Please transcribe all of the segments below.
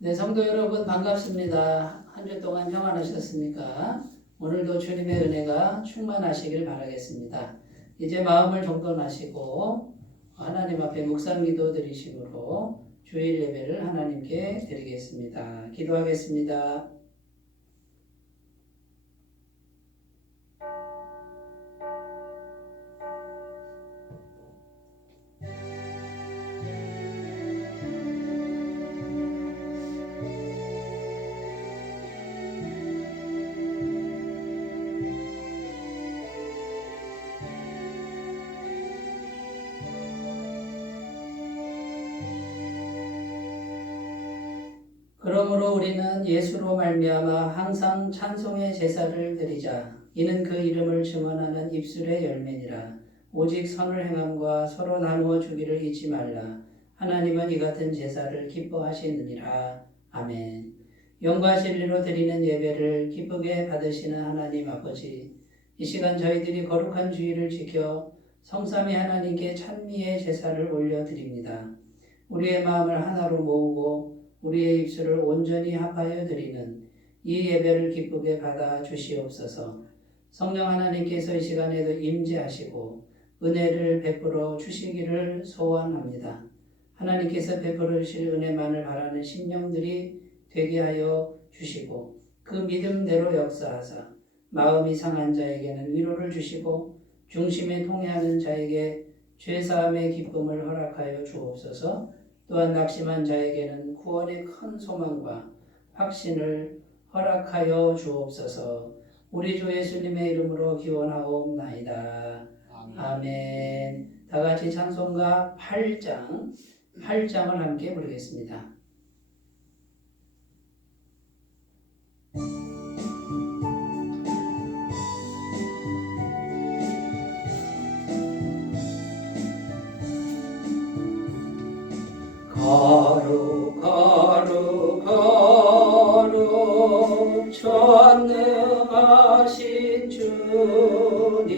네, 성도 여러분 반갑습니다. 한 주 동안 평안하셨습니까? 오늘도 주님의 은혜가 충만하시길 바라겠습니다. 이제 마음을 정돈하시고 하나님 앞에 묵상기도 드리심으로 주일 예배를 하나님께 드리겠습니다. 기도하겠습니다. 그러므로 우리는 예수로 말미암아 항상 찬송의 제사를 드리자. 이는 그 이름을 증언하는 입술의 열매니라. 오직 선을 행함과 서로 나누어 주기를 잊지 말라. 하나님은 이 같은 제사를 기뻐하시느니라. 아멘. 영과 진리로 드리는 예배를 기쁘게 받으시는 하나님 아버지, 이 시간 저희들이 거룩한 주의를 지켜 성삼위 하나님께 찬미의 제사를 올려드립니다. 우리의 마음을 하나로 모으고 우리의 입술을 온전히 합하여 드리는 이 예배를 기쁘게 받아 주시옵소서. 성령 하나님께서 이 시간에도 임재하시고 은혜를 베풀어 주시기를 소원합니다. 하나님께서 베풀어 주실 은혜만을 바라는 심령들이 되게 하여 주시고 그 믿음대로 역사하사 마음이 상한 자에게는 위로를 주시고 중심에 통해하는 자에게 죄사함의 기쁨을 허락하여 주옵소서. 또한 낙심한 자에게는 구원의 큰 소망과 확신을 허락하여 주옵소서. 우리 주 예수님의 이름으로 기원하옵나이다. 아멘. 다 같이 찬송가 8장을 함께 부르겠습니다. 거룩 거룩 거룩 전능하신 주님,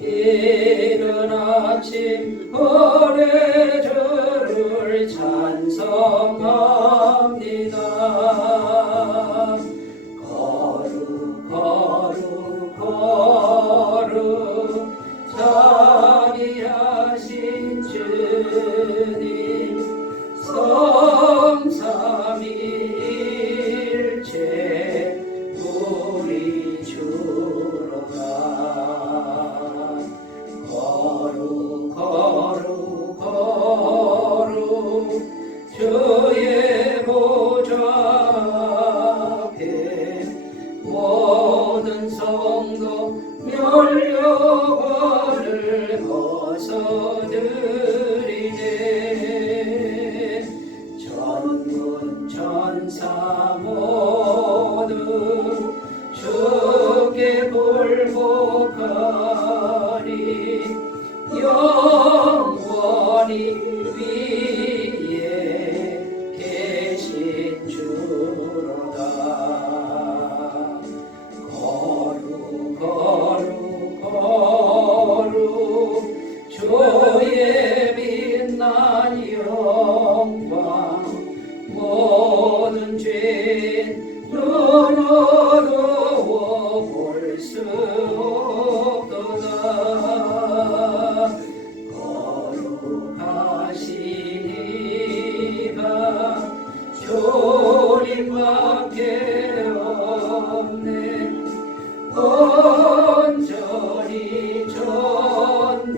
이른 아침 오래 주를 찬송합니다. 거룩 거룩 거룩 자비하신 주님, 성삼위일체 우리 주로다. 거룩 거룩 거룩 주의 보좌 앞에 모든 성도 멸류관을 벗어드리네. 전군 전사 모두 주께 굴복하리. 영원히 위에 계신 주로다. 거룩 거룩 거룩 주의 빛난 영광, 모든 죄인 눈으로 볼 수 없도다. 거룩하시니가 주님밖에 없네. 온전히 전능하신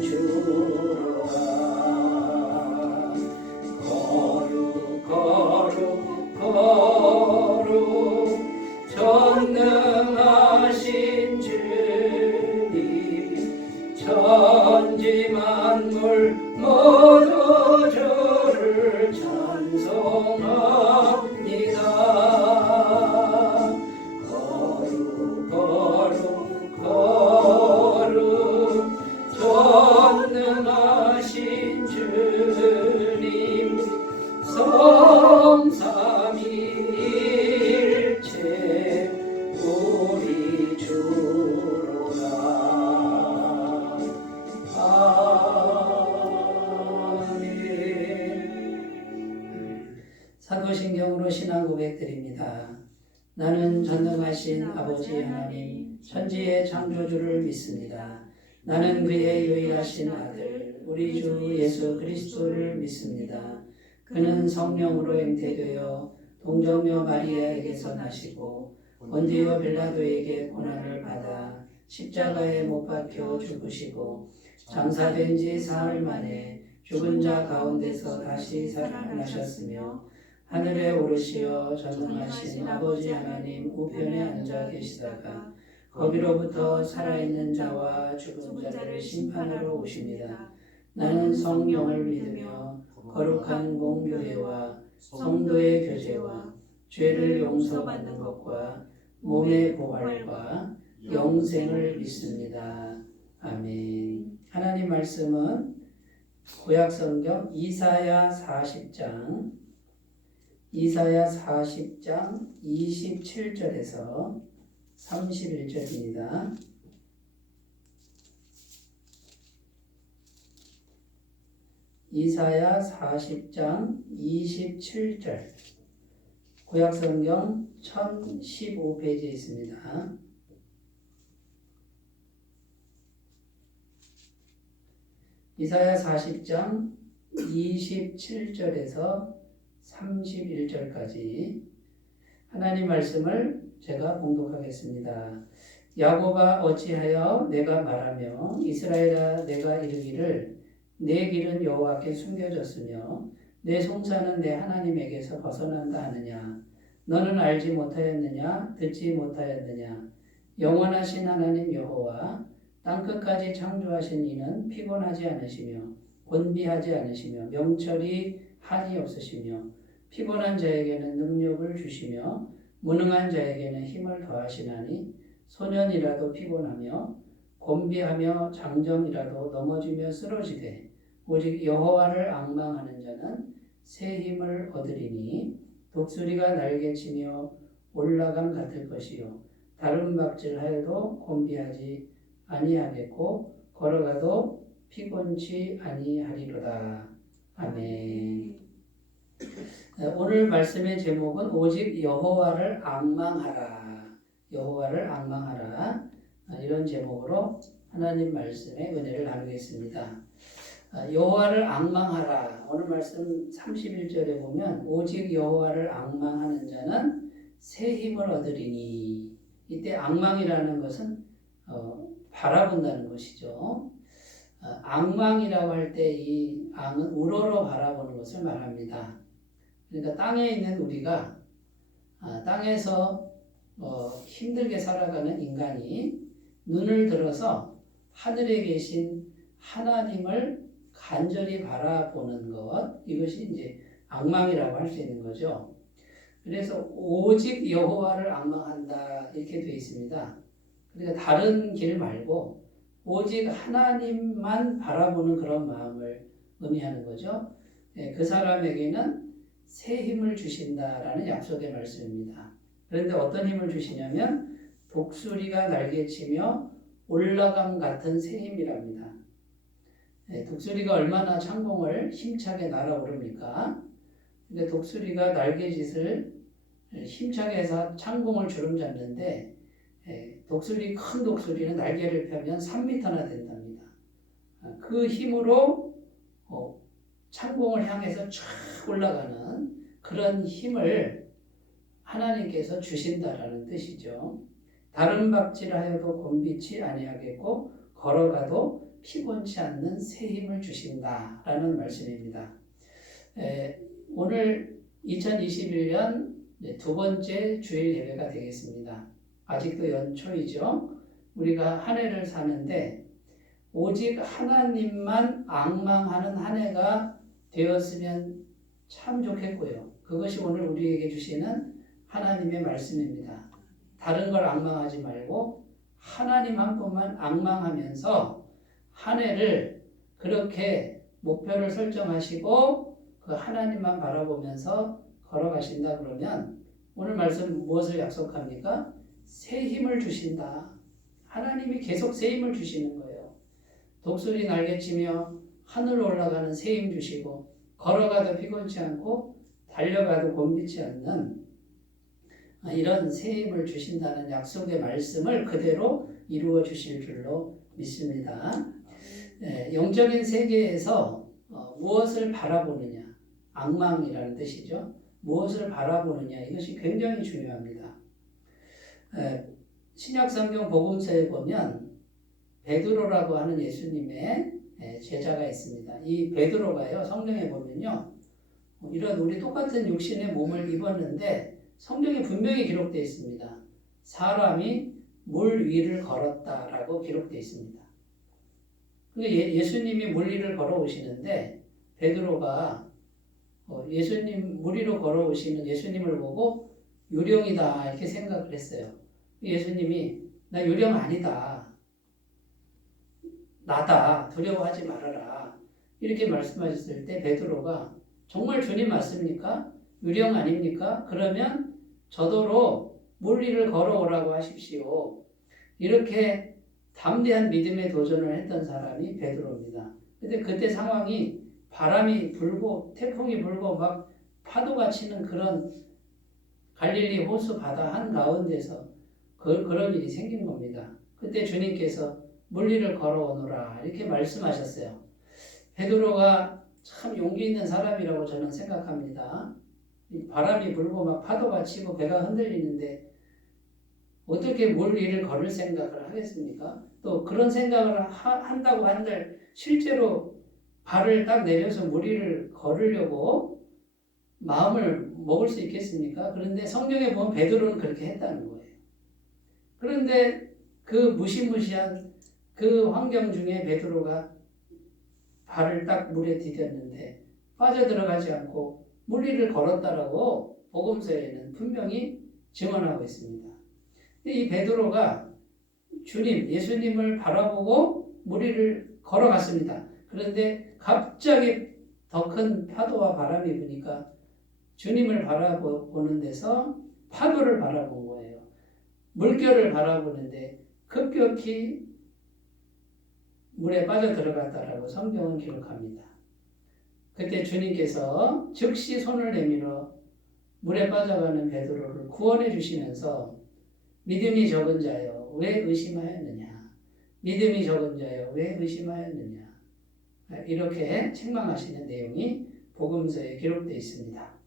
주로다. 거룩 거룩 거룩 전능 사도신경으로 신앙 고백드립니다. 나는 전능하신 아버지 하나님, 천지의 창조주를 믿습니다. 나는 그의 유일하신 아들, 우리 주 예수 그리스도를 믿습니다. 그는 성령으로 잉태되어 동정녀 마리아에게서 나시고 본디오 빌라도에게 고난을 받아 십자가에 못 박혀 죽으시고 장사된 지 사흘 만에 죽은 자 가운데서 다시 살아나셨으며 하늘에 오르시어 전능하신 아버지 하나님 우편에 앉아 계시다가 거기로부터 살아있는 자와 죽은 자를 심판하러 오십니다. 나는 성령을 믿으며 거룩한 공교회와 성도의 교제와 죄를 용서받는 것과 몸의 부활과 영생을 믿습니다. 아멘. 하나님 말씀은 구약성경 이사야 40장 27절에서 31절입니다. 이사야 40장 27절 구약성경 1015페이지에 있습니다. 이사야 40장 27절에서 31절까지 하나님 말씀을 제가 봉독하겠습니다. 야곱아 어찌하여 내가 말하며 이스라엘아 내가 이르기를 내 길은 여호와께 숨겨졌으며 내 송사는 내 하나님에게서 벗어난다 하느냐. 너는 알지 못하였느냐 듣지 못하였느냐. 영원하신 하나님 여호와 땅끝까지 창조하신 이는 피곤하지 않으시며 곤비하지 않으시며 명철이 한이 없으시며 피곤한 자에게는 능력을 주시며 무능한 자에게는 힘을 더하시나니 소년이라도 피곤하며 곤비하며 장정이라도 넘어지며 쓰러지되 오직 여호와를 앙망하는 자는 새 힘을 얻으리니 독수리가 날개치며 올라감 같을 것이요 다른 박질하여도 곤비하지 아니하겠고 걸어가도 피곤치 아니하리로다. 아멘. 오늘 말씀의 제목은 오직 여호와를 앙망하라. 여호와를 앙망하라. 이런 제목으로 하나님 말씀의 은혜를 나누겠습니다. 여호와를 앙망하라. 오늘 말씀 31절에 보면 오직 여호와를 앙망하는 자는 새 힘을 얻으리니. 이때 앙망이라는 것은 바라본다는 것이죠. 앙망이라고 할 때 이 앙은 우러러 바라보는 것을 말합니다. 그러니까 땅에 있는 우리가 땅에서 힘들게 살아가는 인간이 눈을 들어서 하늘에 계신 하나님을 간절히 바라보는 것, 이것이 이제 앙망이라고 할 수 있는 거죠. 그래서 오직 여호와를 앙망한다 이렇게 되어 있습니다. 그러니까 다른 길 말고 오직 하나님만 바라보는 그런 마음을 의미하는 거죠. 그 사람에게는 새 힘을 주신다라는 약속의 말씀입니다. 그런데 어떤 힘을 주시냐면 독수리가 날개치며 올라감 같은 새 힘이랍니다. 독수리가 얼마나 창공을 힘차게 날아오릅니까? 근데 독수리가 날개짓을 힘차게 해서 창공을 주름잡는데 큰 독수리는 날개를 펴면 3m나 된답니다. 그 힘으로 창공을 향해서 쫙 올라가는 그런 힘을 하나님께서 주신다라는 뜻이죠. 다른 박질하여도 곤비치 아니하겠고 걸어가도 피곤치 않는 새 힘을 주신다라는 말씀입니다. 오늘 2021년 두 번째 주일 예배가 되겠습니다. 아직도 연초이죠. 우리가 한 해를 사는데 오직 하나님만 앙망하는 한 해가 되었으면 참 좋겠고요. 그것이 오늘 우리에게 주시는 하나님의 말씀입니다. 다른 걸 앙망하지 말고 하나님 한 분만 앙망하면서 한 해를 그렇게 목표를 설정하시고 그 하나님만 바라보면서 걸어가신다 그러면 오늘 말씀 무엇을 약속합니까? 새 힘을 주신다. 하나님이 계속 새 힘을 주시는 거예요. 독수리 날개치며 하늘로 올라가는 새 힘 주시고 걸어가도 피곤치 않고 달려가도 곤비치 않는 이런 새 힘을 주신다는 약속의 말씀을 그대로 이루어 주실 줄로 믿습니다. 영적인 세계에서 무엇을 바라보느냐, 악망이라는 뜻이죠. 무엇을 바라보느냐, 이것이 굉장히 중요합니다. 신약성경 복음서에 보면 베드로라고 하는 예수님의 제자가 있습니다. 이 베드로가요, 성경에 보면요, 이런 우리 똑같은 육신의 몸을 입었는데 성경에 분명히 기록되어 있습니다. 사람이 물 위를 걸었다라고 기록되어 있습니다. 예수님이 물 위를 걸어오시는데 베드로가 예수님 물 위로 걸어오시는 예수님을 보고 유령이다 이렇게 생각을 했어요. 예수님이 나 유령 아니다. 나다. 두려워하지 말아라. 이렇게 말씀하셨을 때 베드로가 정말 주님 맞습니까? 유령 아닙니까? 그러면 저더러 물 위를 걸어오라고 하십시오. 이렇게 담대한 믿음의 도전을 했던 사람이 베드로입니다. 근데 그때 상황이 바람이 불고 태풍이 불고 막 파도가 치는 그런 갈릴리 호수 바다 한가운데서 그런 일이 생긴 겁니다. 그때 주님께서 물 위를 걸어오너라 이렇게 말씀하셨어요. 베드로가 참 용기 있는 사람이라고 저는 생각합니다. 바람이 불고 막 파도가 치고 배가 흔들리는데 어떻게 물 위를 걸을 생각을 하겠습니까? 또 그런 생각을 한다고 한들 실제로 발을 딱 내려서 물 위를 걸으려고 마음을 먹을 수 있겠습니까? 그런데 성경에 보면 베드로는 그렇게 했다는 거예요. 그런데 그 무시무시한 그 환경 중에 베드로가 발을 딱 물에 디뎠는데 빠져들어가지 않고 물 위를 걸었다라고 복음서에는 분명히 증언하고 있습니다. 이 베드로가 주님, 예수님을 바라보고 물 위를 걸어갔습니다. 그런데 갑자기 더 큰 파도와 바람이 부니까 주님을 바라보는 데서 파도를 바라본 거예요. 물결을 바라보는데 급격히 물에 빠져들어갔다라고 성경은 기록합니다. 그때 주님께서 즉시 손을 내밀어 물에 빠져가는 베드로를 구원해 주시면서 믿음이 적은 자여 왜 의심하였느냐, 믿음이 적은 자여 왜 의심하였느냐, 이렇게 책망하시는 내용이 복음서에 기록되어 있습니다.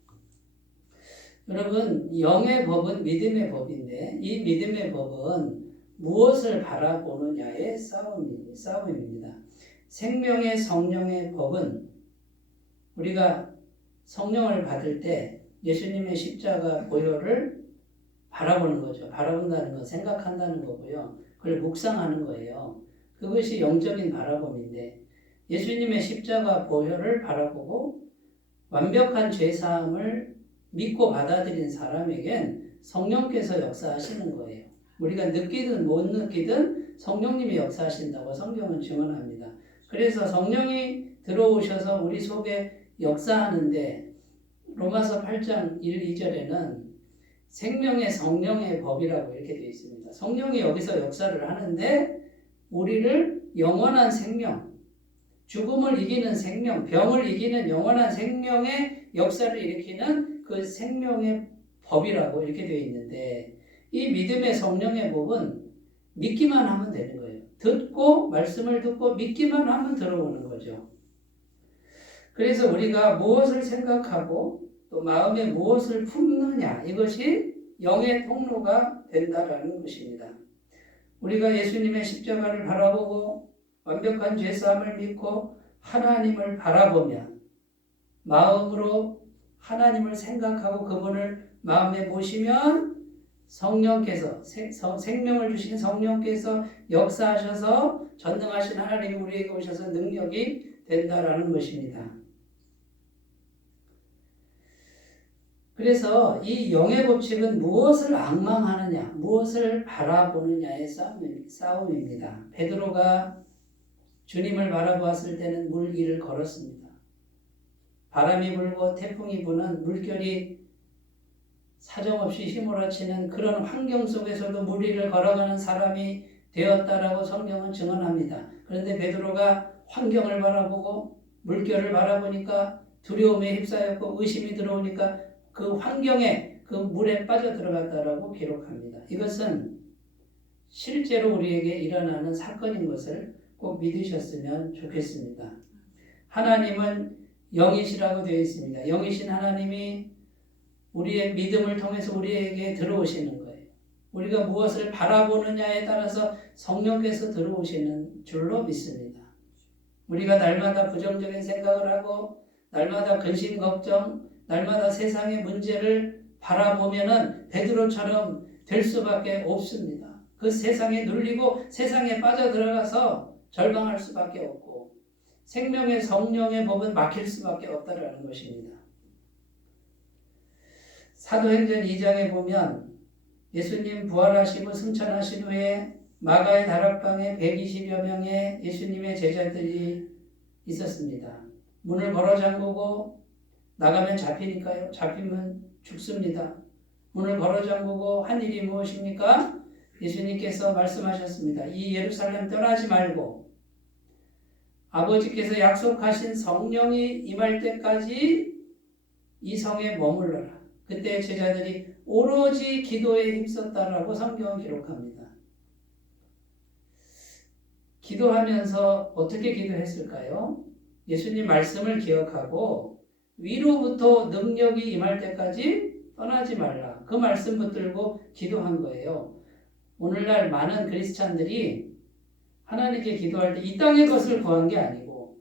여러분, 영의 법은 믿음의 법인데 이 믿음의 법은 무엇을 바라보느냐의 싸움입니다. 생명의 성령의 법은 우리가 성령을 받을 때 예수님의 십자가 보혈을 바라보는 거죠. 바라본다는 건 생각한다는 거고요. 그걸 묵상하는 거예요. 그것이 영적인 바라봄인데 예수님의 십자가 보혈을 바라보고 완벽한 죄사함을 믿고 받아들인 사람에겐 성령께서 역사하시는 거예요. 우리가 느끼든 못 느끼든 성령님이 역사하신다고 성경은 증언합니다. 그래서 성령이 들어오셔서 우리 속에 역사하는데 로마서 8장 1, 2절에는 생명의 성령의 법이라고 이렇게 되어 있습니다. 성령이 여기서 역사를 하는데 우리를 영원한 생명, 죽음을 이기는 생명, 병을 이기는 영원한 생명의 역사를 일으키는 그 생명의 법이라고 이렇게 되어 있는데 이 믿음의 성령의 법은 믿기만 하면 되는 거예요. 듣고 말씀을 듣고 믿기만 하면 들어오는 거죠. 그래서 우리가 무엇을 생각하고 또 마음에 무엇을 품느냐 이것이 영의 통로가 된다라는 것입니다. 우리가 예수님의 십자가를 바라보고 완벽한 죄사함을 믿고 하나님을 바라보면 마음으로 하나님을 생각하고 그분을 마음에 모시면 성령께서 생명을 주신 성령께서 역사하셔서 전능하신 하나님이 우리에게 오셔서 능력이 된다라는 것입니다. 그래서 이 영의 법칙은 무엇을 앙망하느냐, 무엇을 바라보느냐의 싸움입니다. 베드로가 주님을 바라보았을 때는 물 위를 걸었습니다. 바람이 불고 태풍이 부는 물결이 사정없이 휘몰아치는 그런 환경 속에서도 물 위를 걸어가는 사람이 되었다라고 성경은 증언합니다. 그런데 베드로가 환경을 바라보고 물결을 바라보니까 두려움에 휩싸였고 의심이 들어오니까 그 환경에 그 물에 빠져 들어갔다라고 기록합니다. 이것은 실제로 우리에게 일어나는 사건인 것을 꼭 믿으셨으면 좋겠습니다. 하나님은 영이시라고 되어 있습니다. 영이신 하나님이 우리의 믿음을 통해서 우리에게 들어오시는 거예요. 우리가 무엇을 바라보느냐에 따라서 성령께서 들어오시는 줄로 믿습니다. 우리가 날마다 부정적인 생각을 하고 날마다 근심 걱정, 날마다 세상의 문제를 바라보면은 베드로처럼 될 수밖에 없습니다. 그 세상에 눌리고 세상에 빠져들어가서 절망할 수밖에 없고 생명의 성령의 법은 막힐 수밖에 없다라는 것입니다. 사도행전 2장에 보면 예수님 부활하시고 승천하신 후에 마가의 다락방에 120여 명의 예수님의 제자들이 있었습니다. 문을 걸어 잠그고 나가면 잡히니까요. 잡히면 죽습니다. 문을 걸어 잠그고 한 일이 무엇입니까? 예수님께서 말씀하셨습니다. 이 예루살렘 떠나지 말고 아버지께서 약속하신 성령이 임할 때까지 이 성에 머물러라. 그때 제자들이 오로지 기도에 힘썼다라고 성경은 기록합니다. 기도하면서 어떻게 기도했을까요? 예수님 말씀을 기억하고 위로부터 능력이 임할 때까지 떠나지 말라. 그 말씀 붙들고 기도한 거예요. 오늘날 많은 그리스찬들이 하나님께 기도할 때 이 땅의 것을 구한 게 아니고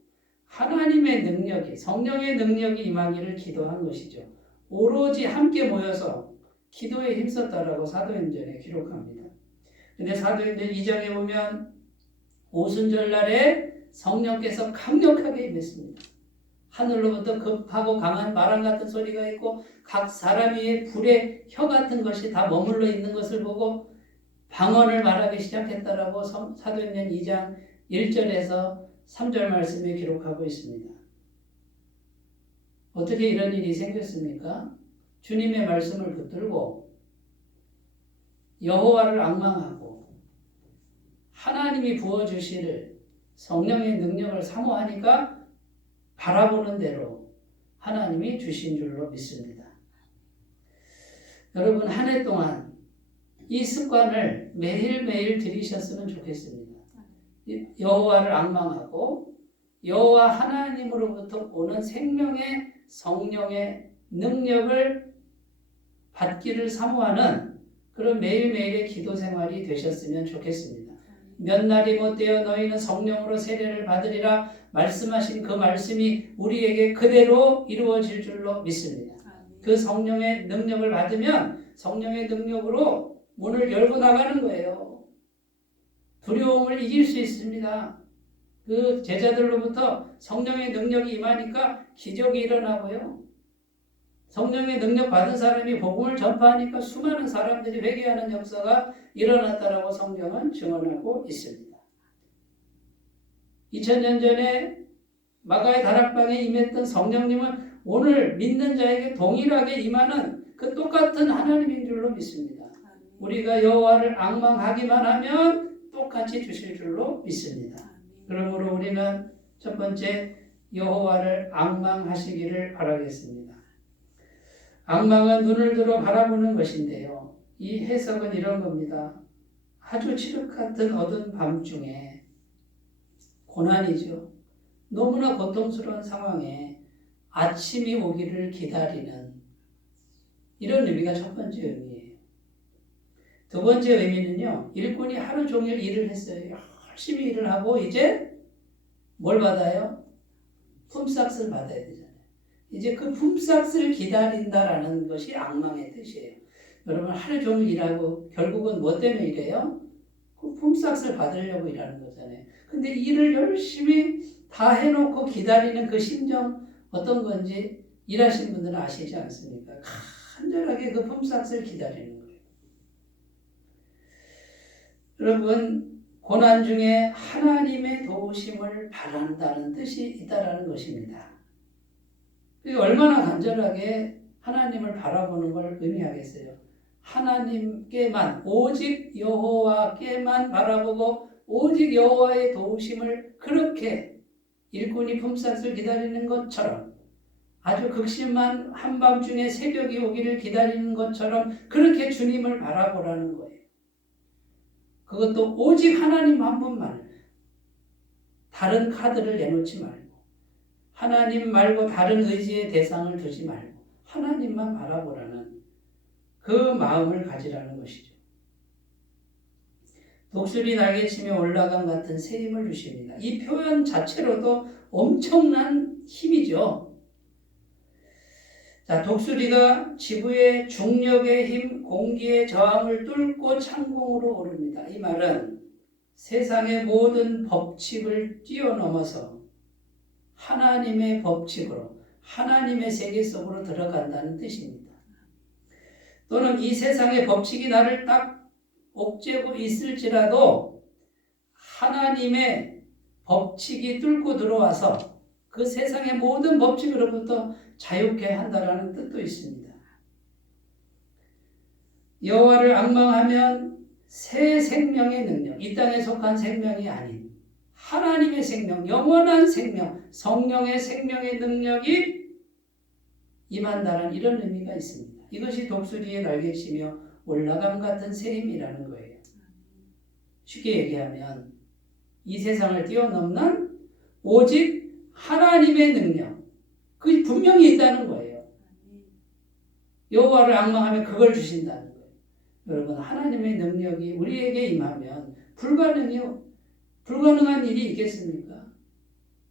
하나님의 능력이, 성령의 능력이 임하기를 기도한 것이죠. 오로지 함께 모여서 기도에 힘썼다라고 사도행전에 기록합니다. 근데 사도행전 2장에 보면 오순절날에 성령께서 강력하게 임했습니다. 하늘로부터 급하고 강한 바람 같은 소리가 있고 각 사람 위에 불의 혀 같은 것이 다 머물러 있는 것을 보고 방언을 말하기 시작했다라고 사도행전 2장 1절에서 3절 말씀에 기록하고 있습니다. 어떻게 이런 일이 생겼습니까? 주님의 말씀을 붙들고 여호와를 앙망하고 하나님이 부어주실 성령의 능력을 사모하니까 바라보는 대로 하나님이 주신 줄로 믿습니다. 여러분 한 해 동안 이 습관을 매일매일 들이셨으면 좋겠습니다. 여호와를 앙망하고 여호와 하나님으로부터 오는 생명의 성령의 능력을 받기를 사모하는 그런 매일매일의 기도 생활이 되셨으면 좋겠습니다. 몇 날이 못되어 너희는 성령으로 세례를 받으리라 말씀하신 그 말씀이 우리에게 그대로 이루어질 줄로 믿습니다. 그 성령의 능력을 받으면 성령의 능력으로 문을 열고 나가는 거예요. 두려움을 이길 수 있습니다. 그 제자들로부터 성령의 능력이 임하니까 기적이 일어나고요. 성령의 능력 받은 사람이 복음을 전파하니까 수많은 사람들이 회개하는 역사가 일어났다라고 성경은 증언하고 있습니다. 2000년 전에 마가의 다락방에 임했던 성령님은 오늘 믿는 자에게 동일하게 임하는 그 똑같은 하나님인 줄로 믿습니다. 우리가 여호와를 앙망하기만 하면 똑같이 주실 줄로 믿습니다. 그러므로 우리는 첫 번째 여호와를 앙망하시기를 바라겠습니다. 앙망은 눈을 들어 바라보는 것인데요. 이 해석은 이런 겁니다. 아주 칠흑 같은 어두운 밤중에 고난이죠. 너무나 고통스러운 상황에 아침이 오기를 기다리는 이런 의미가 첫 번째 의미예요. 두 번째 의미는요. 일꾼이 하루 종일 일을 했어요. 열심히 일을 하고 이제 뭘 받아요? 품삯을 받아야 되잖아요. 이제 그 품삯을 기다린다라는 것이 앙망의 뜻이에요. 여러분 하루 종일 일하고 결국은 뭐 때문에 일해요? 그 품삯을 받으려고 일하는 거잖아요. 근데 일을 열심히 다 해놓고 기다리는 그 심정 어떤 건지 일하시는 분들은 아시지 않습니까? 간절하게 그 품삯을 기다리는 거예요. 여러분 고난 중에 하나님의 도우심을 바란다는 뜻이 있다라는 것입니다. 그게 얼마나 간절하게 하나님을 바라보는 걸 의미하겠어요. 하나님께만 오직 여호와께만 바라보고 오직 여호와의 도우심을 그렇게 일꾼이 품삯을 기다리는 것처럼 아주 극심한 한밤중에 새벽이 오기를 기다리는 것처럼 그렇게 주님을 바라보라는 거예요. 그것도 오직 하나님 한 분만, 다른 카드를 내놓지 말고, 하나님 말고 다른 의지의 대상을 두지 말고 하나님만 바라보라는 그 마음을 가지라는 것이죠. 독수리 날개치며 올라감 같은 새 힘을 주십니다. 이 표현 자체로도 엄청난 힘이죠. 자, 독수리가 지구의 중력의 힘, 공기의 저항을 뚫고 창공으로 오릅니다. 이 말은 세상의 모든 법칙을 뛰어넘어서 하나님의 법칙으로, 하나님의 세계 속으로 들어간다는 뜻입니다. 또는 이 세상의 법칙이 나를 딱 옥죄고 있을지라도 하나님의 법칙이 뚫고 들어와서 그 세상의 모든 법칙으로부터 자유케 한다라는 뜻도 있습니다. 여호와를 앙망하면 새 생명의 능력, 이 땅에 속한 생명이 아닌 하나님의 생명, 영원한 생명, 성령의 생명의 능력이 임한다는 이런 의미가 있습니다. 이것이 독수리의 날개치며 올라감 같은 새 힘이라는 거예요. 쉽게 얘기하면 이 세상을 뛰어넘는 오직 하나님의 능력, 그게 분명히 있다는 거예요. 여호와를 앙망하면 그걸 주신다는 거예요. 여러분, 하나님의 능력이 우리에게 임하면 불가능한 일이 있겠습니까?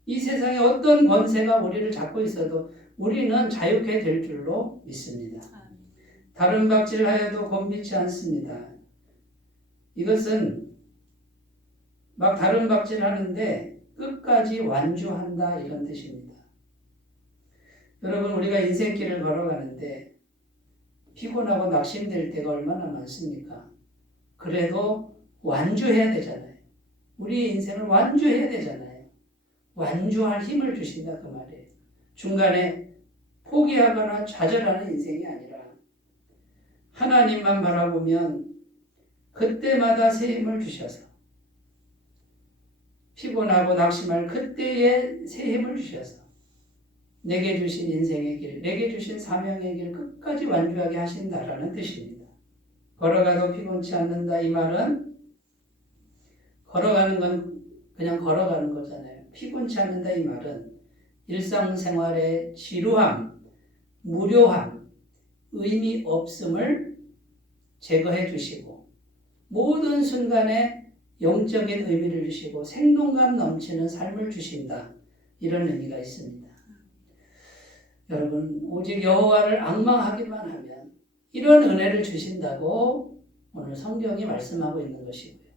이 세상에 어떤 권세가 우리를 잡고 있어도 우리는 자유케 될 줄로 믿습니다. 다른 박질하여도 곤비치 않습니다. 이것은 막 다른 박질하는데 끝까지 완주한다 이런 뜻입니다. 여러분, 우리가 인생길을 걸어가는데 피곤하고 낙심될 때가 얼마나 많습니까? 그래도 완주해야 되잖아요. 우리 인생을 완주해야 되잖아요. 완주할 힘을 주신다 그 말이에요. 중간에 포기하거나 좌절하는 인생이 아니라 하나님만 바라보면 그때마다 새 힘을 주셔서 피곤하고 낙심할 그때에 새 힘을 주셔서 내게 주신 인생의 길, 내게 주신 사명의 길 끝까지 완주하게 하신다라는 뜻입니다. 걸어가도 피곤치 않는다 이 말은 걸어가는 건 그냥 걸어가는 거잖아요. 피곤치 않는다 이 말은 일상생활의 지루함, 무료함, 의미 없음을 제거해 주시고 모든 순간에 영적인 의미를 주시고 생동감 넘치는 삶을 주신다. 이런 의미가 있습니다. 여러분, 오직 여호와를 앙망하기만 하면 이런 은혜를 주신다고 오늘 성경이 말씀하고 있는 것이고요.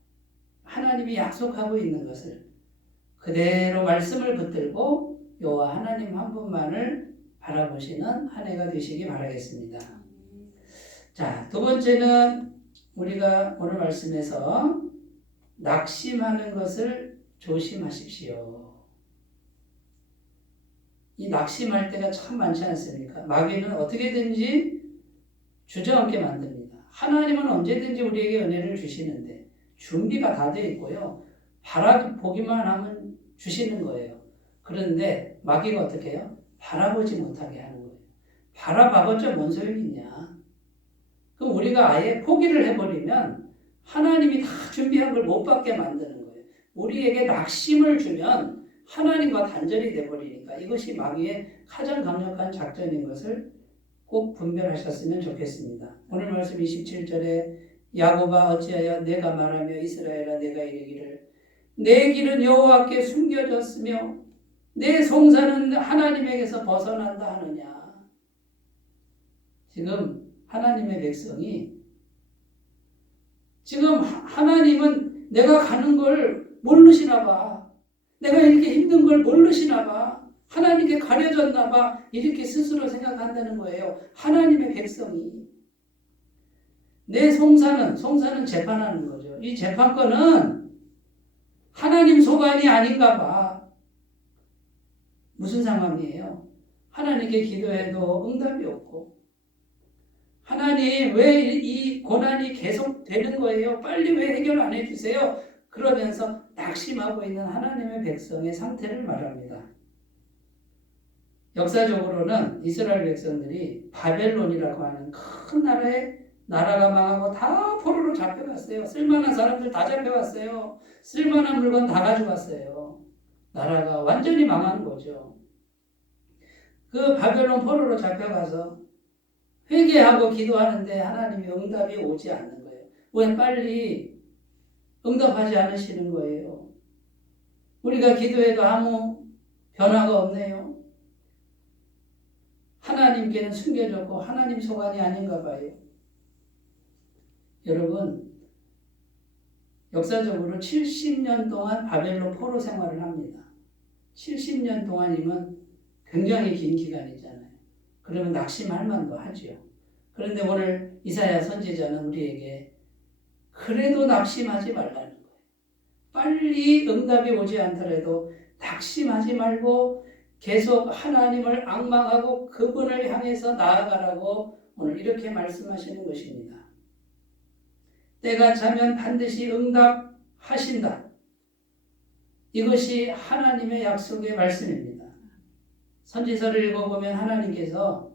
하나님이 약속하고 있는 것을 그대로 말씀을 붙들고 여호와 하나님 한 분만을 바라보시는 한 해가 되시기 바라겠습니다. 자, 두 번째는 우리가 오늘 말씀에서 낙심하는 것을 조심하십시오. 이 낙심할 때가 참 많지 않습니까? 마귀는 어떻게든지 주저앉게 만듭니다. 하나님은 언제든지 우리에게 은혜를 주시는데 준비가 다 되어 있고요. 바라보기만 하면 주시는 거예요. 그런데 마귀가 어떻게 해요? 바라보지 못하게 하는 거예요. 바라봐봤자 뭔 소용이 있냐. 그럼 우리가 아예 포기를 해버리면 하나님이 다 준비한 걸 못 받게 만드는 거예요. 우리에게 낙심을 주면 하나님과 단절이 돼버리니까 이것이 마귀의 가장 강력한 작전인 것을 꼭 분별하셨으면 좋겠습니다. 오늘 말씀 27절에 야곱아 어찌하여 내가 말하며 이스라엘아 내가 이르기를 내 길은 여호와께 숨겨졌으며 내 송사는 하나님에게서 벗어난다 하느냐. 지금 하나님의 백성이 지금 하나님은 내가 가는 걸 모르시나 봐. 내가 이렇게 힘든 걸 모르시나 봐. 하나님께 가려졌나 봐. 이렇게 스스로 생각한다는 거예요. 하나님의 백성이. 내 송사는 재판하는 거죠. 이 재판권은 하나님 소관이 아닌가 봐. 무슨 상황이에요? 하나님께 기도해도 응답이 없고 하나님 왜 이 고난이 계속 되는 거예요? 빨리 왜 해결 안 해주세요? 그러면서 낙심하고 있는 하나님의 백성의 상태를 말합니다. 역사적으로는 이스라엘 백성들이 바벨론이라고 하는 큰 나라가 망하고 다 포로로 잡혀갔어요. 쓸만한 사람들 다 잡혀갔어요. 쓸만한 물건 다 가져갔어요. 나라가 완전히 망하는 거죠. 그 바벨론 포로로 잡혀가서 회개하고 기도하는데 하나님이 응답이 오지 않는 거예요. 왜 빨리 응답하지 않으시는 거예요? 우리가 기도해도 아무 변화가 없네요. 하나님께는 숨겨졌고 하나님 소관이 아닌가 봐요. 여러분, 역사적으로 70년 동안 바벨론 포로 생활을 합니다. 70년 동안이면 굉장히 긴 기간이잖아요. 그러면 낙심할 만도 하죠. 그런데 오늘 이사야 선지자는 우리에게 그래도 낙심하지 말라는 거예요. 빨리 응답이 오지 않더라도 낙심하지 말고 계속 하나님을 앙망하고 그분을 향해서 나아가라고 오늘 이렇게 말씀하시는 것입니다. 때가 차면 반드시 응답하신다. 이것이 하나님의 약속의 말씀입니다. 선지서를 읽어보면 하나님께서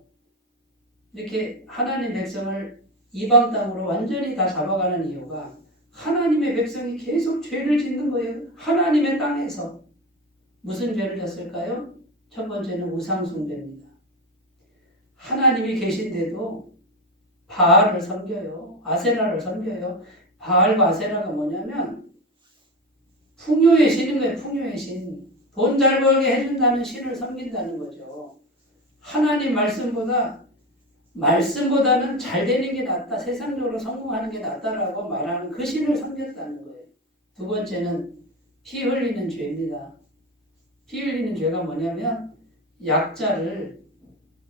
이렇게 하나님 백성을 이방 땅으로 완전히 다 잡아가는 이유가 하나님의 백성이 계속 죄를 짓는 거예요. 하나님의 땅에서. 무슨 죄를 졌을까요? 첫 번째는 우상 숭배입니다. 하나님이 계신데도 바알을 섬겨요. 아세라를 섬겨요. 바알과 아세라가 뭐냐면 풍요의 신인 거예요. 풍요의 신. 돈 잘 벌게 해준다는 신을 섬긴다는 거죠. 하나님 말씀보다는 잘 되는 게 낫다. 세상적으로 성공하는 게 낫다라고 말하는 그 신을 섬겼다는 거예요. 두 번째는 피 흘리는 죄입니다. 피 흘리는 죄가 뭐냐면 약자를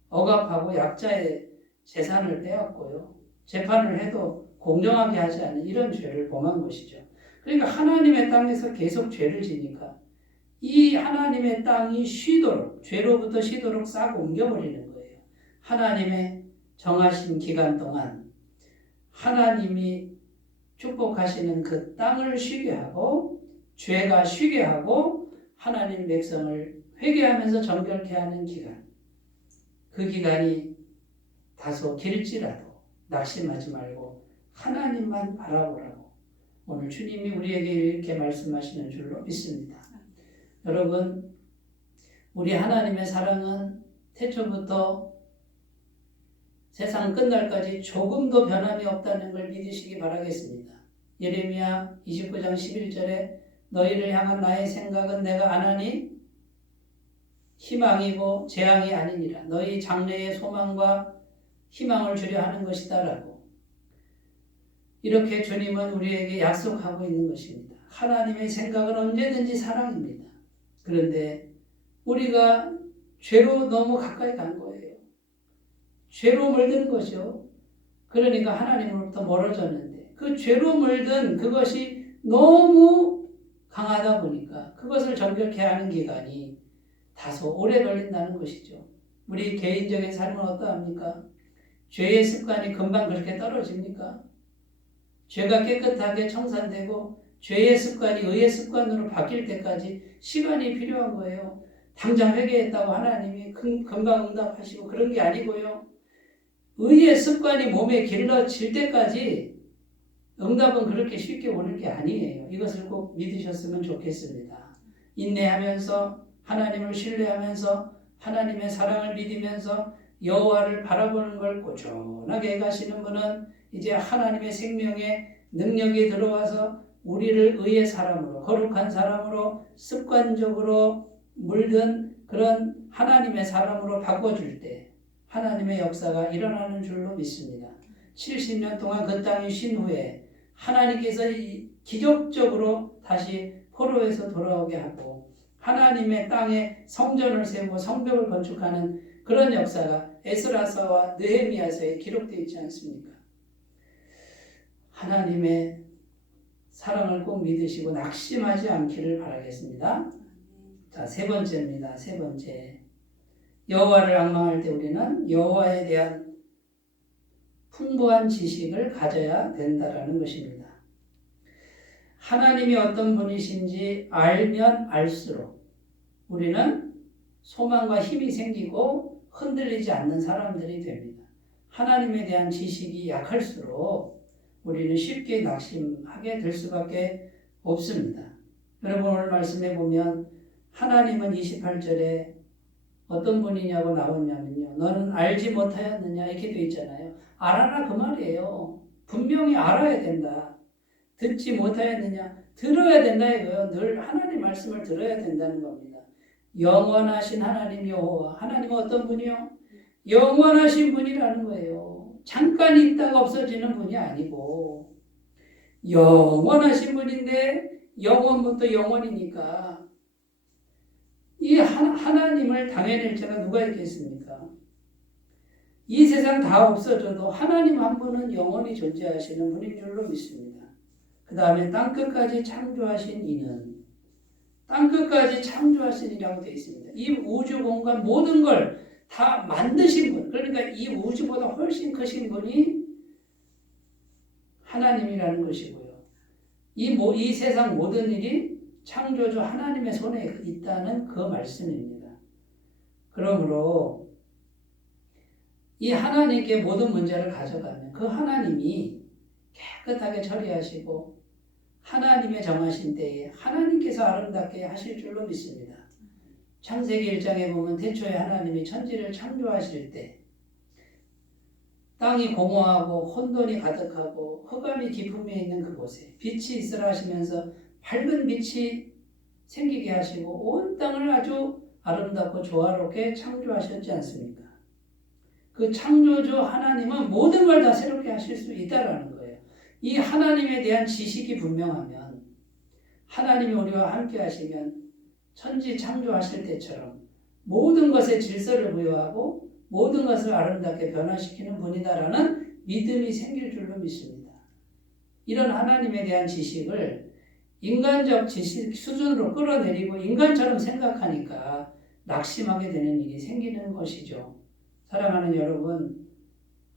억압하고 약자의 재산을 빼앗고요. 재판을 해도 공정하게 하지 않는 이런 죄를 범한 것이죠. 그러니까 하나님의 땅에서 계속 죄를 지니까 이 하나님의 땅이 쉬도록, 죄로부터 쉬도록 싹 옮겨버리는 거예요. 하나님의 정하신 기간 동안 하나님이 축복하시는 그 땅을 쉬게 하고 죄가 쉬게 하고 하나님 백성을 회개하면서 정결케 하는 기간. 그 기간이 다소 길지라도 낙심하지 말고 하나님만 바라보라고 오늘 주님이 우리에게 이렇게 말씀하시는 줄로 믿습니다. 여러분, 우리 하나님의 사랑은 태초부터 세상 끝날까지 조금도 변함이 없다는 걸 믿으시기 바라겠습니다. 예레미야 29장 11절에 너희를 향한 나의 생각은 내가 안하니 희망이고 재앙이 아니니라. 너희 장래의 소망과 희망을 주려 하는 것이다 라고. 이렇게 주님은 우리에게 약속하고 있는 것입니다. 하나님의 생각은 언제든지 사랑입니다. 그런데 우리가 죄로 너무 가까이 간 거예요. 죄로 물든 거죠. 그러니까 하나님으로부터 멀어졌는데 그 죄로 물든 그것이 너무 강하다 보니까 그것을 정결케 하는 기간이 다소 오래 걸린다는 것이죠. 우리 개인적인 삶은 어떠합니까? 죄의 습관이 금방 그렇게 떨어집니까? 죄가 깨끗하게 청산되고 죄의 습관이 의의 습관으로 바뀔 때까지 시간이 필요한 거예요. 당장 회개했다고 하나님이 금방 응답하시고 그런 게 아니고요. 의의 습관이 몸에 길러질 때까지 응답은 그렇게 쉽게 오는 게 아니에요. 이것을 꼭 믿으셨으면 좋겠습니다. 인내하면서 하나님을 신뢰하면서 하나님의 사랑을 믿으면서 여호와를 바라보는 걸 꾸준하게 가시는 분은 이제 하나님의 생명의 능력이 들어와서 우리를 의의 사람으로 거룩한 사람으로 습관적으로 물든 그런 하나님의 사람으로 바꿔줄 때 하나님의 역사가 일어나는 줄로 믿습니다. 70년 동안 그 땅이 쉰 후에 하나님께서 기적적으로 다시 포로에서 돌아오게 하고 하나님의 땅에 성전을 세우고 성벽을 건축하는 그런 역사가 에스라서와 느헤미야서에 기록되어 있지 않습니까? 하나님의 사랑을 꼭 믿으시고 낙심하지 않기를 바라겠습니다. 자, 세 번째입니다. 세 번째. 여호와를 앙망할 때 우리는 여호와에 대한 풍부한 지식을 가져야 된다라는 것입니다. 하나님이 어떤 분이신지 알면 알수록 우리는 소망과 힘이 생기고 흔들리지 않는 사람들이 됩니다. 하나님에 대한 지식이 약할수록 우리는 쉽게 낙심하게 될 수밖에 없습니다. 여러분 오늘 말씀해 보면 하나님은 28절에 어떤 분이냐고 나오냐면요. 너는 알지 못하였느냐 이렇게 돼 있잖아요. 알아라 그 말이에요. 분명히 알아야 된다. 듣지 못하였느냐 들어야 된다 이거예요. 늘 하나님 말씀을 들어야 된다는 겁니다. 영원하신 하나님 여호와. 하나님은 어떤 분이요? 영원하신 분이라는 거예요. 잠깐 있다가 없어지는 분이 아니고 영원하신 분인데 영원부터 영원이니까 이 하나님을 당해낼 자가 누가 있겠습니까? 이 세상 다 없어져도 하나님 한 분은 영원히 존재하시는 분인 줄로 믿습니다. 그 다음에 땅끝까지 창조하신 이는 땅끝까지 창조하신 이라고 되어 있습니다. 이 우주 공간 모든 걸 다 만드신 분, 그러니까 이 우주보다 훨씬 크신 분이 하나님이라는 것이고요. 이 세상 모든 일이 창조주 하나님의 손에 있다는 그 말씀입니다. 그러므로 이 하나님께 모든 문제를 가져가면 그 하나님이 깨끗하게 처리하시고 하나님의 정하신 때에 하나님께서 아름답게 하실 줄로 믿습니다. 창세기 1장에 보면 태초에 하나님이 천지를 창조하실 때 땅이 공허하고 혼돈이 가득하고 흑암이 깊음에 있는 그곳에 빛이 있으라 하시면서 밝은 빛이 생기게 하시고 온 땅을 아주 아름답고 조화롭게 창조하셨지 않습니까? 그 창조주 하나님은 모든 걸 다 새롭게 하실 수 있다라는 거예요. 이 하나님에 대한 지식이 분명하면 하나님이 우리와 함께 하시면 천지 창조하실 때처럼 모든 것에 질서를 부여하고 모든 것을 아름답게 변화시키는 분이다라는 믿음이 생길 줄로 믿습니다. 이런 하나님에 대한 지식을 인간적 지식 수준으로 끌어내리고 인간처럼 생각하니까 낙심하게 되는 일이 생기는 것이죠. 사랑하는 여러분,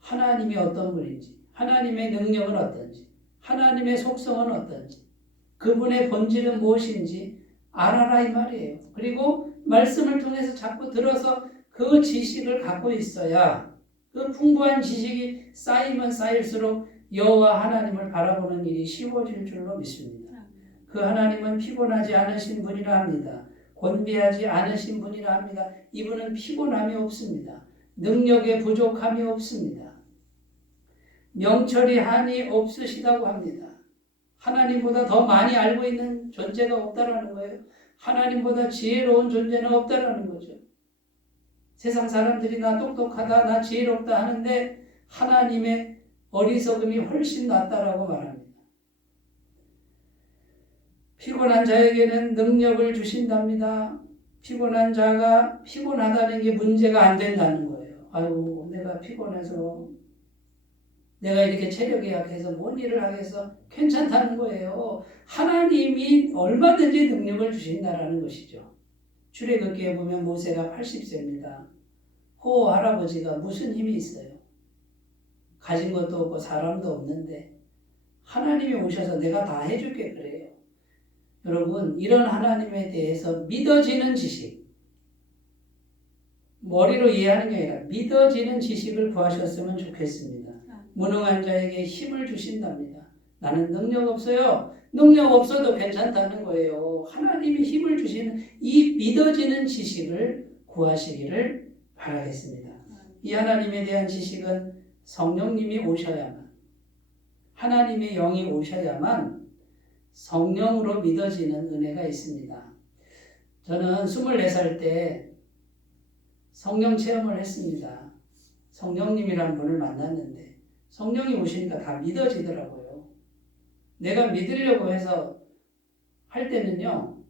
하나님이 어떤 분인지, 하나님의 능력은 어떤지, 하나님의 속성은 어떤지, 그분의 본질은 무엇인지 알아라 이 말이에요. 그리고 말씀을 통해서 자꾸 들어서 그 지식을 갖고 있어야 그 풍부한 지식이 쌓이면 쌓일수록 여호와 하나님을 바라보는 일이 쉬워질 줄로 믿습니다. 그 하나님은 피곤하지 않으신 분이라 합니다. 곤비하지 않으신 분이라 합니다. 이분은 피곤함이 없습니다. 능력에 부족함이 없습니다. 명철이 한이 없으시다고 합니다. 하나님보다 더 많이 알고 있는 존재가 없다라는 거예요. 하나님보다 지혜로운 존재는 없다라는 거죠. 세상 사람들이 나 똑똑하다, 나 지혜롭다 하는데 하나님의 어리석음이 훨씬 낫다라고 말합니다. 피곤한 자에게는 능력을 주신답니다. 피곤한 자가 피곤하다는 게 문제가 안 된다는 거예요. 아유, 내가 피곤해서 내가 이렇게 체력이 약해서 뭔 일을 하겠어? 괜찮다는 거예요. 하나님이 얼마든지 능력을 주신다라는 것이죠. 출애굽기에 보면 모세가 80세입니다. 호 할아버지가 무슨 힘이 있어요? 가진 것도 없고 사람도 없는데 하나님이 오셔서 내가 다 해줄게 그래요. 여러분, 이런 하나님에 대해서 믿어지는 지식, 머리로 이해하는 게 아니라 믿어지는 지식을 구하셨으면 좋겠습니다. 무능한 자에게 힘을 주신답니다. 나는 능력 없어요. 능력 없어도 괜찮다는 거예요. 하나님이 힘을 주시는 이 믿어지는 지식을 구하시기를 바라겠습니다. 이 하나님에 대한 지식은 성령님이 오셔야만, 하나님의 영이 오셔야만 성령으로 믿어지는 은혜가 있습니다. 저는 24살 때 성령 체험을 했습니다. 성령님이란 분을 만났는데 성령이 오시니까 다 믿어지더라고요. 내가 믿으려고 해서 할 때는요,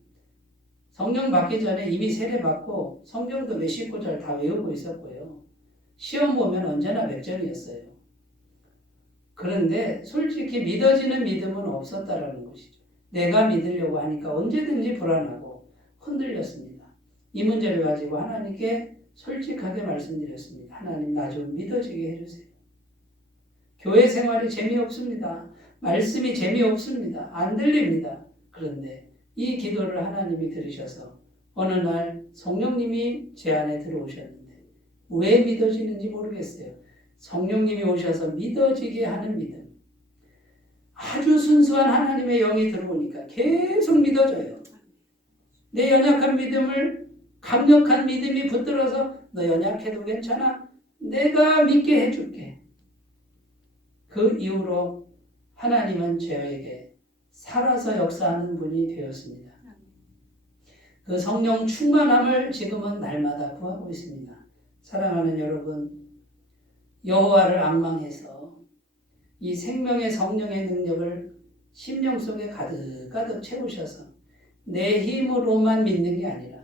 성령 받기 전에 이미 세례받고 성경도 몇십 구절 다 외우고 있었고요. 시험 보면 언제나 100점이었어요. 그런데 솔직히 믿어지는 믿음은 없었다라는 것이죠. 내가 믿으려고 하니까 언제든지 불안하고 흔들렸습니다. 이 문제를 가지고 하나님께 솔직하게 말씀드렸습니다. 하나님, 나 좀 믿어지게 해주세요. 교회 생활이 재미없습니다. 말씀이 재미없습니다. 안 들립니다. 그런데 이 기도를 하나님이 들으셔서 어느 날 성령님이 제 안에 들어오셨는데 왜 믿어지는지 모르겠어요. 성령님이 오셔서 믿어지게 하는 믿음. 아주 순수한 하나님의 영이 들어오니까 계속 믿어져요. 내 연약한 믿음을 강력한 믿음이 붙들어서 너 연약해도 괜찮아? 내가 믿게 해줄게. 그 이후로 하나님은 저에게 살아서 역사하는 분이 되었습니다. 그 성령 충만함을 지금은 날마다 구하고 있습니다. 사랑하는 여러분, 여호와를 앙망해서 이 생명의 성령의 능력을 심령 속에 가득가득 채우셔서 내 힘으로만 믿는 게 아니라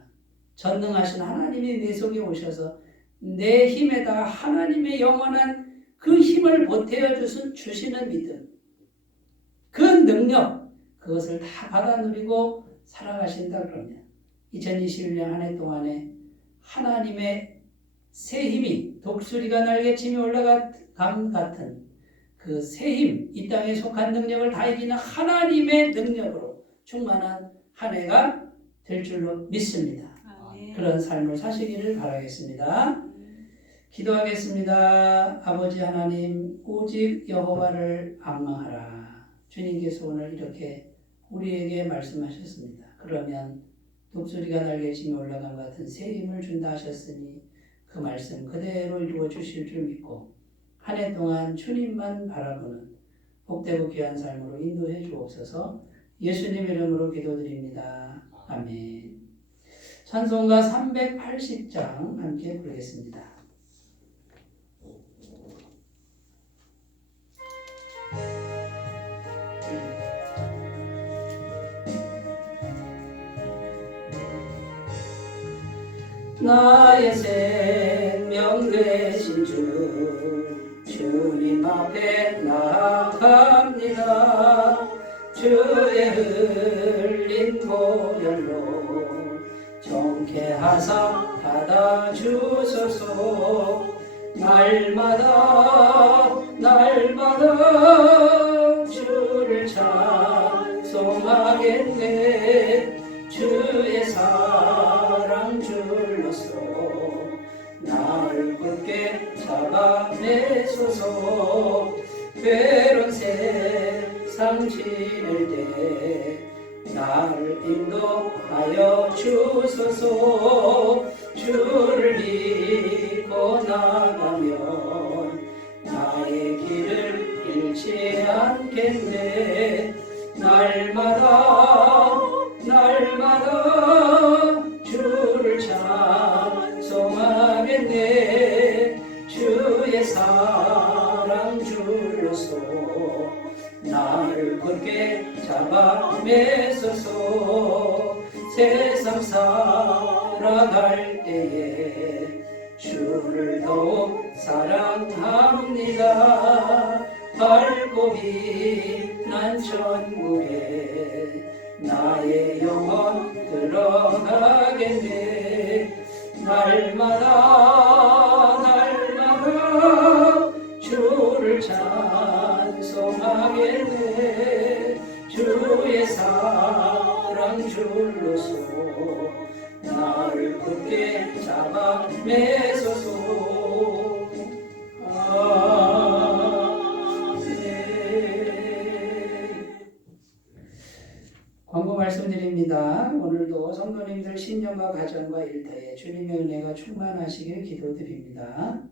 전능하신 하나님이 내 속에 오셔서 내 힘에다가 하나님의 영원한 그 힘을 보태어 주시는 믿음, 그 능력, 그것을 다 받아 누리고 살아가신다 그러면 2021년 한 해 동안에 하나님의 새 힘이 독수리가 날개치며 올라감 같은 그 새 힘, 이 땅에 속한 능력을 다 이기는 하나님의 능력으로 충만한 한 해가 될 줄로 믿습니다. 그런 삶을 사시기를 바라겠습니다. 기도하겠습니다. 아버지 하나님, 오직 여호와를 앙망하라. 주님께서 오늘 이렇게 우리에게 말씀하셨습니다. 그러면 독수리가 날개치며 올라간 같은 새 힘을 준다 하셨으니 그 말씀 그대로 이루어 주실 줄 믿고 한 해 동안 주님만 바라보는 복되고 귀한 삶으로 인도해 주옵소서. 예수님 이름으로 기도드립니다. 아멘. 찬송가 380장 함께 부르겠습니다. 나의 생명 되신 주님 앞에 나아갑니다. 주의 흘린 보혈로 정케 하사 받아주소서. 날마다 주를 찬송하겠네. 주의 사랑 줄로서 나를 굳게 잡아내소서. 괴로운 세상 지낼 때 나를 인도하여 주소서. 주를 믿고 나가면 나의 길을 잃지 않겠네. 날마다 주를 찬송하겠네. 주의 사랑 줄로서 나를 굳게 잡아매소서. 세상 살아갈 때에 주를 더욱 사랑합니다. 밝고 빛난 천국에 나의 영혼 들어가겠네. 날마다 주를 찬송하겠네. 주의 사랑 줄로서 나를 굳게 잡아매소서. 광고 말씀드립니다. 오늘도 성도님들 신령과 가정과 일터에 주님의 은혜가 충만하시길 기도드립니다.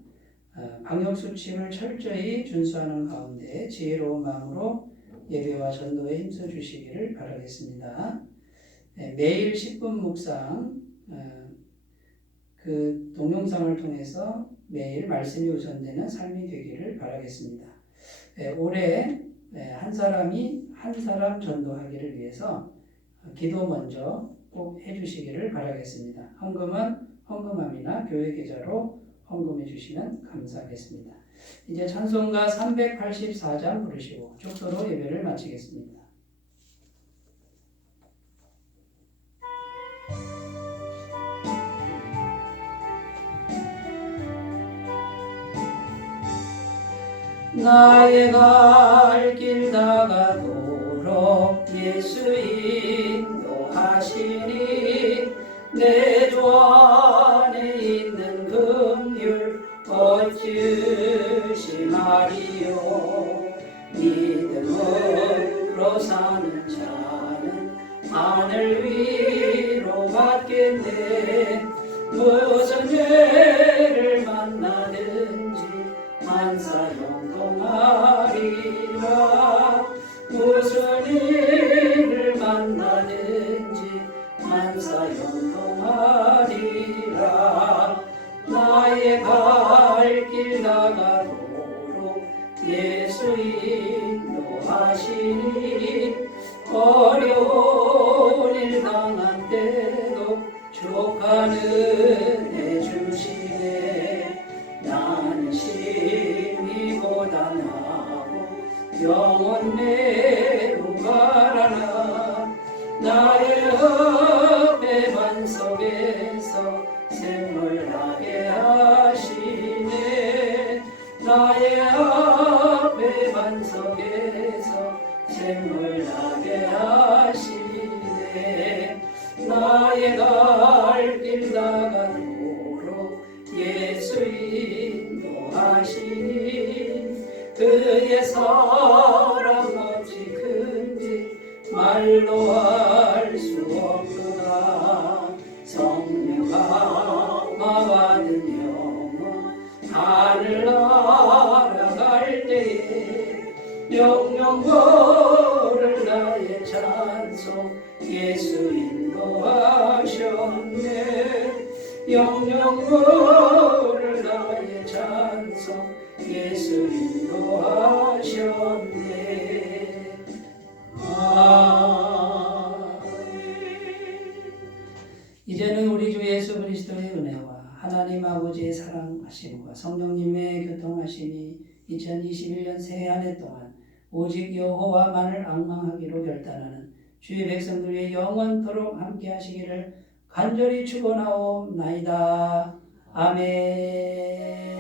방역수칙을 철저히 준수하는 가운데 지혜로운 마음으로 예배와 전도에 힘써 주시기를 바라겠습니다. 매일 10분 묵상, 그 동영상을 통해서 매일 말씀이 우선되는 삶이 되기를 바라겠습니다. 올해 한 사람이 한 사람 전도하기를 위해서 기도 먼저 꼭 해주시기를 바라겠습니다. 헌금은 헌금함이나 교회 계좌로 헌금해 주시면 감사하겠습니다. 이제 찬송가 384장 부르시고 축도로 예배를 마치겠습니다. 나의 갈 길 다가도록 예수 인도하시니 내 주 안에 있는 긍휼 어찌시 말이요. 믿음으로 사는 자는 하늘 위로 받겠네. 무슨 죄를 만나든지 만사 형통하리라. 무슨 일을 만나든지 만사 형통하리라. 나의 갈 길 나가도록 예수 인도하시니 어려운 일 당한 때도 족한 은혜 주시네. 나는 심히 고단하고 영혼 매우 가라나. 나의 앞에 반석에서 샘물나게 하시네. 나의 앞에 반석에서 샘물나게 하시네. 나의 갈 길 나가도록 예수 인도하시니 그의 사랑 어찌 큰지 말로 할 수 없도다. 성령 감화 받은 영혼 하늘 날아갈 때에 영영 걸을 나의 찬송 예수 인도하셨네. 영영 걸을 나의 찬송 예수 인도하셨네. 이제는 우리 주 예수 그리스도의 은혜와 하나님 아버지의 사랑하심과 성령님의 교통하심이 2021년 새해 한 해 동안 오직 여호와만을 앙망하기로 결단하는 주의 백성들의 영원토록 함께 하시기를 간절히 축원하옵나이다. 아멘.